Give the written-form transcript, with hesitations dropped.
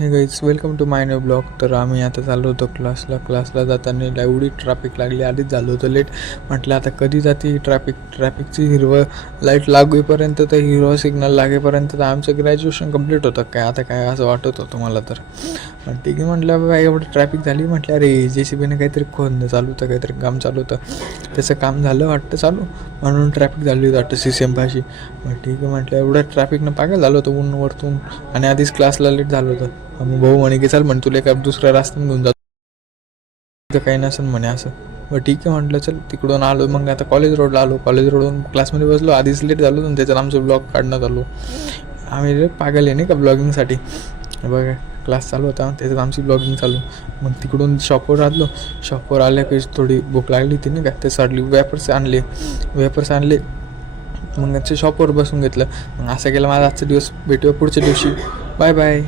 हे guys welcome to my new blog. तर आम्ही आता चाललो होतो क्लासला जाताना एवढी ट्रॅफिक लागली. आधीच झालो होतं लेट. म्हटलं आता कधी जाते ट्रॅफिकची हिरवं लाईट लागेपर्यंत तर हिरवं सिग्नल लागेपर्यंत तर आमचं ग्रॅज्युएशन कंप्लीट होतं काय आता काय असं वाटत होतं मला. तर ठीक आहे म्हटलं बाबा एवढं ट्रॅफिक झाली. म्हटलं अरे JCBने काहीतरी खोदणं चालू होतं, काहीतरी काम चालू होतं. त्याचं काम झालं वाटतं चालू, म्हणून ट्रॅफिक झाली होती वाटतं CCM पाशी. मग ठीक आहे म्हटलं एवढं ट्रॅफिकनं पागल झालं होतं ऊन वरतून, आणि आधीच क्लासला लेट झालं होतं. मग भाऊ म्हणे की चल म्हणे तुला एका दुसऱ्या रस्त्याने घेऊन जातो, काही नसेल म्हणे असं. मग ठीक आहे म्हटलं चल. तिकडून आलो, मग आता कॉलेज रोडला आलो. कॉलेज रोडवरून क्लासमध्ये बसलो. आधीच लेट झालो आणि त्याच्यात आमचं ब्लॉग काढण्यात आलो. आम्ही रे पागल आहे नाही का ब्लॉगिंगसाठी. बघा क्लास चालू होता, त्याच्यात आमची ब्लॉगिंग चालू. मग तिकडून शॉपवर राहिलो. शॉपवर आल्या की थोडी भूक लागली होती नाही का, त्यासाठी वेपर्स आणले. मग ते शॉपवर बसून घेतलं. मग असं केलं माझा आजचा दिवस. भेटूया पुढच्या दिवशी. Bye bye.